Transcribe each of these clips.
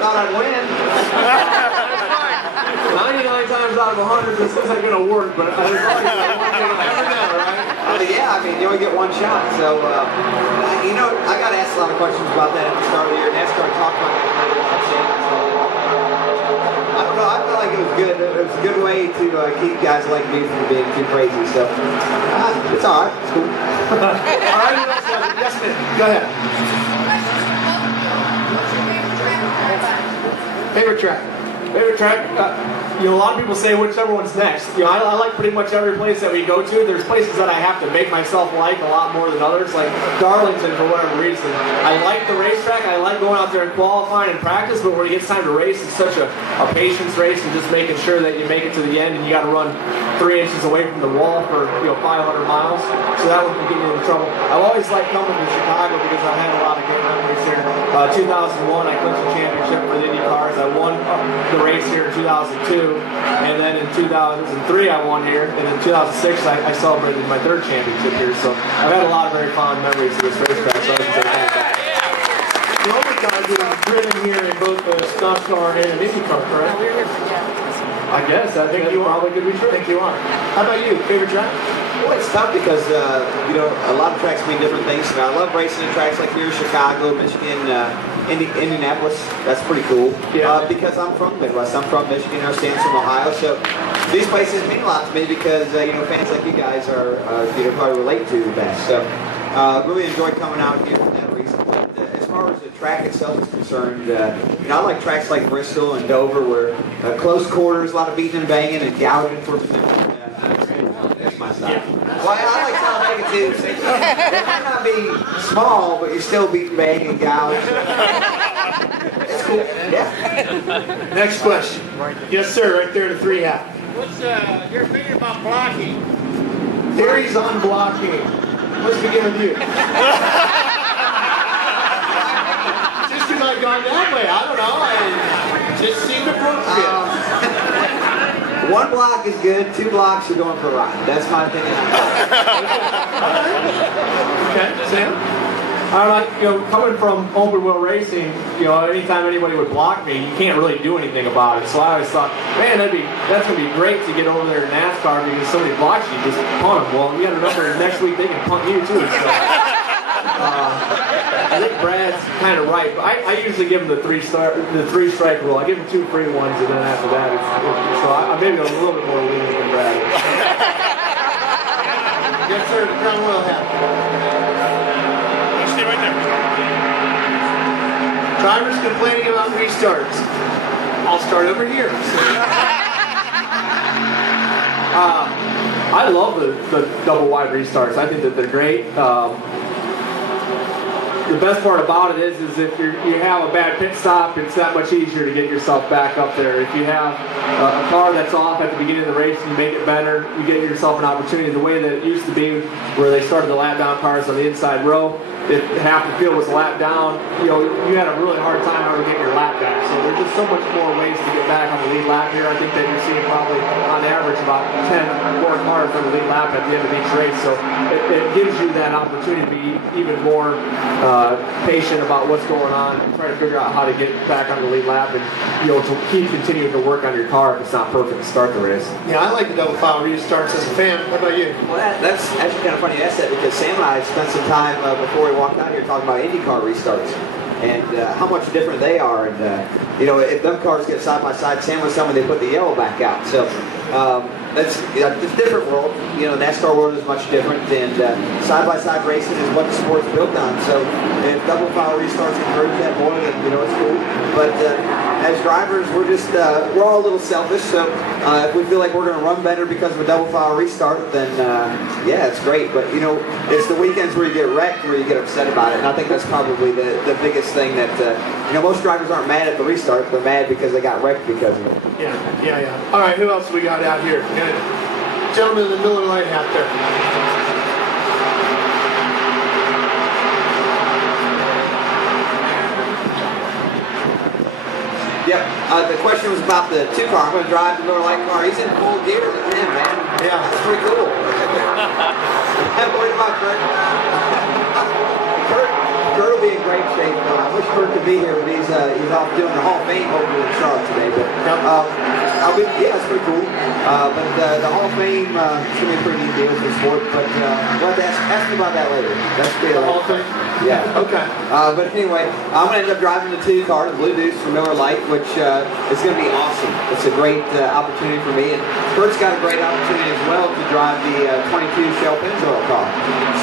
thought I'd win. 99 times out of 100, this isn't going to work, but as long as I never know, right? Yeah, I mean, you only get one shot, so, you know, I got asked a lot of questions about that at the start of the year. NASCAR talked about that a lot. I don't know, I feel like it was good. It was a good way to keep guys like me from being too crazy, so it's all right. It's cool. All right, yes, ma'am. Go ahead. Favorite track? Favorite track? You know, a lot of people say whichever one's next. You know, I like pretty much every place that we go to. There's places that I have to make myself like a lot more than others, like Darlington for whatever reason. I like the racetrack. I like going out there and qualifying and practice, but when it gets time to race, it's such a patience race and just making sure that you make it to the end, and you got to run 3 inches away from the wall for 500 miles. So that one can get you in trouble. I've always liked coming to Chicago because I've had a lot of great memories here. 2001, I clinched the championship for the Indy cars. I won the race here in 2002. And then in 2003 I won here, and in 2006 I celebrated my 3rd championship here, so I've had a lot of very fond memories of this racetrack, so I can say thank you. The only time you've driven here in both the stock car and an Indy car, correct? I guess, I think you probably could be true. I think you are. How about you? Favorite track? Well, it's tough because, you know, a lot of tracks mean different things. I love racing in tracks like here, Chicago, Michigan, Indianapolis. That's pretty cool. Yeah. Because I'm from the Midwest. I'm from Michigan. Our Stan's from Ohio. So these places mean a lot to me because, you know, fans like you guys are, you know, probably relate to the best. So really enjoy coming out here for that reason. But as far as the track itself is concerned, you know, I like tracks like Bristol and Dover where close quarters, a lot of beating and banging and gouging for position. That's my style. Yeah. Well, I like Talladega too. So it might not be small, but you're still beating, bang, and gouge. It's cool. Yeah. Next question. Yes, sir. Right there, the 3 hat. What's your opinion about blocking? Theories on blocking. Let's begin with you. Just because I've gone that way, I don't know. I just seemed appropriate. 1 block is good. 2 blocks, you're going for a ride. That's my opinion. Okay, Sam? I like, you know, coming from open wheel racing, you know, anytime anybody would block me, you can't really do anything about it. So I always thought, man, that's going to be great to get over there in NASCAR because somebody blocks you, just punt them. Well, we got to remember next week they can punt you too. So, I think Brad's kind of right, but I usually give him the 3 strike rule. I give him 2 free ones, and then after that, so I maybe a little bit more lenient than Brad. Yes, sir. The crown royal hat. Stay right there. Drivers complaining about restarts. I'll start over here. I love the double wide restarts. I think that they're great. The best part about it is if you have a bad pit stop, it's that much easier to get yourself back up there. If you have a car that's off at the beginning of the race and you make it better, you get yourself an opportunity. The way that it used to be, where they started the lap down cars on the inside row, if half the field was lap down, you had a really hard time how to get your lap back. So there's just so much more ways to get back on the lead lap here. I think that you're seeing probably on average about 10 more cars on the lead lap at the end of each race. So it gives you that opportunity to be even more patient about what's going on and try to figure out how to get back on the lead lap and to keep continuing to work on your car if it's not perfect to start the race. Yeah, I like the double file restarts as a fan. What about you? Well, that's actually kind of funny you asked that because Sam and I spent some time before we walked out here talking about IndyCar restarts and how much different they are. And if them cars get side by side, Sam was telling me they put the yellow back out. So it's a different world. NASCAR world is much different, and side by side racing is what the sport's built on. So if double file restarts encourage that more, then it's cool. But as drivers, we're all a little selfish. So if we feel like we're going to run better because of a double file restart, then yeah, it's great. But it's the weekends where you get wrecked, where you get upset about it. And I think that's probably the biggest thing that most drivers aren't mad at the restart. They're mad because they got wrecked because of it. Yeah. All right, who else we got out here? Gentleman in the Miller Lite hat there. Yep. The question was about the 2 car. I'm going to drive the Miller Lite car. He's in full gear. Man. Yeah, that's pretty cool. I'm worried about Kurt. Kurt will be in great shape. I wish Kurt could be here, but he's off doing doing the Hall of Fame opening in Charlotte today, but yeah, it's pretty cool. But the Hall of Fame is going to be a pretty neat deal for the sport. But we'll have to ask me about that later. That's the Hall of Fame. Yeah. Okay. But anyway, I'm going to end up driving the 2 car, the Blue Deuce from Miller Lite, which is going to be awesome. It's a great opportunity for me, and Kurt's got a great opportunity as well to drive the 22 Shell Pennzoil car.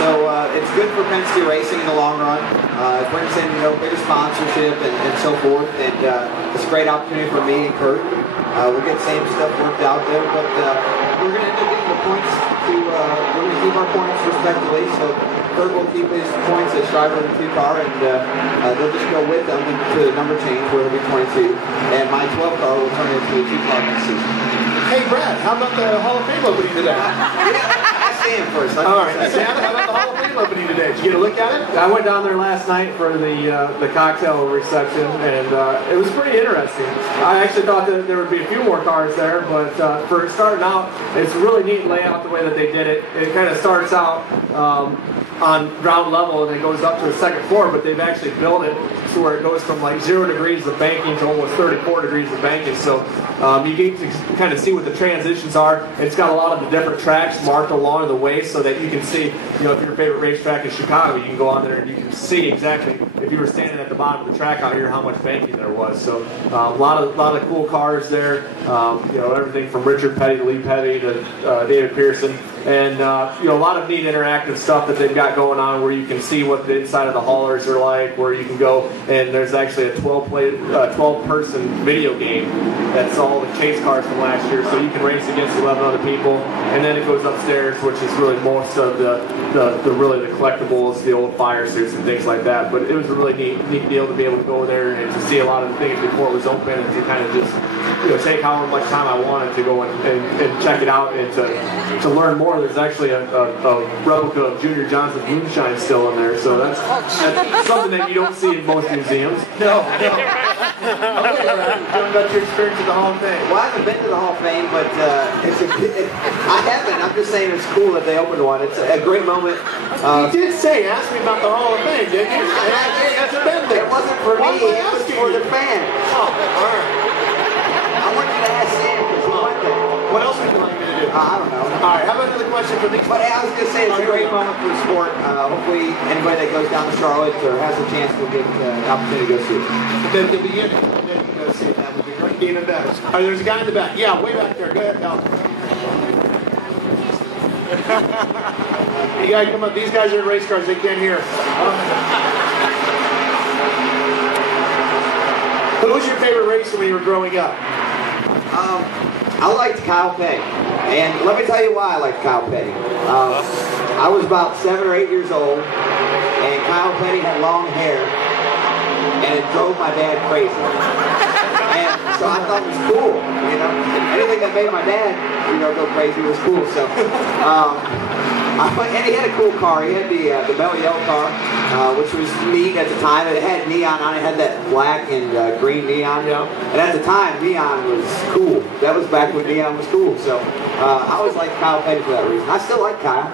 So it's good for Penske Racing in the long run. It brings in bigger sponsorship and so forth, and it's a great opportunity for me and Kurt. We'll get the same stuff worked out there, but we're going to end up getting the points we're going to keep our points respectively. So Kurt will keep his points as driver of the 2 car, and they'll just go with them to the number change where it'll be 22, and my 12 car will turn into a 2 car next season. Hey Brad, how about the Hall of Fame opening today? Ask Sam first. All right, Sam, how about the Hall of Fame opening today? Did you get a look at it? I went down there last night for the cocktail reception, and it was pretty interesting. I actually thought that there would be a few more cars there, but for starting out, it's a really neat layout the way that they did it. It kind of starts out on ground level and it goes up to the 2nd floor, but they've actually built it to where it goes from like 0 degrees of banking to almost 34 degrees of banking. So you get to kind of see what the transitions are. It's got a lot of the different tracks marked along the way so that you can see, if your favorite racetrack is Chicago, you can go on there and you can see exactly, if you were standing at the bottom of the track out here, how much banking there was. So a lot of cool cars there. Everything from Richard Petty to Lee Petty to David Pearson. And a lot of neat interactive stuff that they've got going on where you can see what the inside of the haulers are like, where you can go, and there's actually a 12-person video game that's all the chase cars from last year, so you can race against 11 other people. And then it goes upstairs, which is really most of the collectibles, the old fire suits and things like that. But it was a really neat deal to be able to go there and to see a lot of the things before it was open, and to kind of just take however much time I wanted to go and check it out and to learn more. There's actually a replica of Junior Johnson's moonshine still in there, so that's something that you don't see in most museums. No. Talking about your experience at the Hall of Fame. Well, I haven't been to the Hall of Fame, but I haven't. I'm just saying it's cool that they opened one. It's a great moment. You did ask me about the Hall of Fame, didn't you? It wasn't for me, it was for the fans. Oh, all right. I want you to ask Sam because he went there. What else would you like me to do? I don't know. All right, how about another question for me? But I was going to say it's a great moment for the sport. Hopefully anybody that goes down to Charlotte or has a chance will get the opportunity to go see it. And then you'll be in it. And then you can go see it. That would be great. Even better. All right, there's a guy in the back. Yeah, way back there. Go ahead, Al. You guys come up. These guys are in race cars. They can't hear. Who was your favorite racer when you were growing up? I liked Kyle Petty, and let me tell you why I liked Kyle Petty. I was about 7 or 8 years old, and Kyle Petty had long hair, and it drove my dad crazy. And so I thought it was cool, anything that made my dad, go crazy was cool. So, and he had a cool car. He had the Mellow Yellow car, which was neat at the time. It had neon on it. It had that black and green neon. And at the time, neon was cool. That was back when neon was cool. So I always liked Kyle Petty for that reason. I still like Kyle.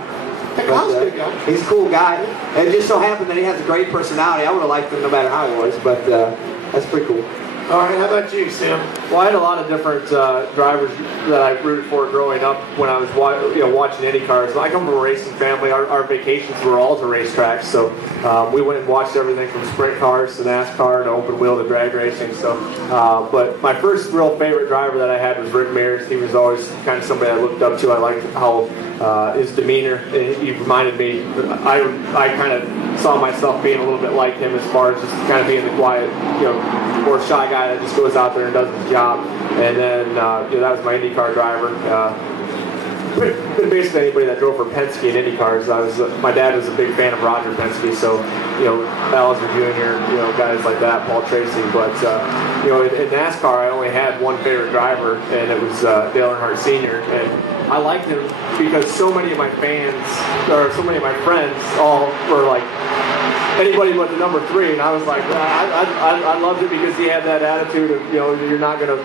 Kyle's a good guy. He's a cool guy. And it just so happened that he has a great personality. I would have liked him no matter how he was, but that's pretty cool. All right, how about you, Sam? Well, I had a lot of different drivers that I rooted for growing up when I was watching Indy cars. I come from a racing family. Our vacations were all to racetracks, so we went and watched everything from sprint cars to NASCAR to open wheel to drag racing. So, but my first real favorite driver that I had was Rick Mears. He was always kind of somebody I looked up to. I liked how his demeanor. He reminded me. I kind of saw myself being a little bit like him as far as just kind of being the quiet, more shy guy that just goes out there and does his job. And then that was my IndyCar driver. Basically anybody that drove for Penske in Indy cars. My dad was a big fan of Roger Penske, so Alistair Jr., guys like that, Paul Tracy. But in NASCAR, I only had one favorite driver, and it was Dale Earnhardt Sr. And I liked him because so many of my fans, or so many of my friends, all were like anybody but the number 3, and I was like, I loved it because he had that attitude of you're not gonna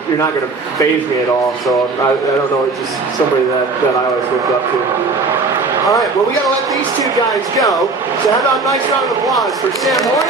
faze me at all. So I don't know, it's just somebody that I always looked up to. All right, well, we got to let these two guys go. So how about a nice round of applause for Sam Hornish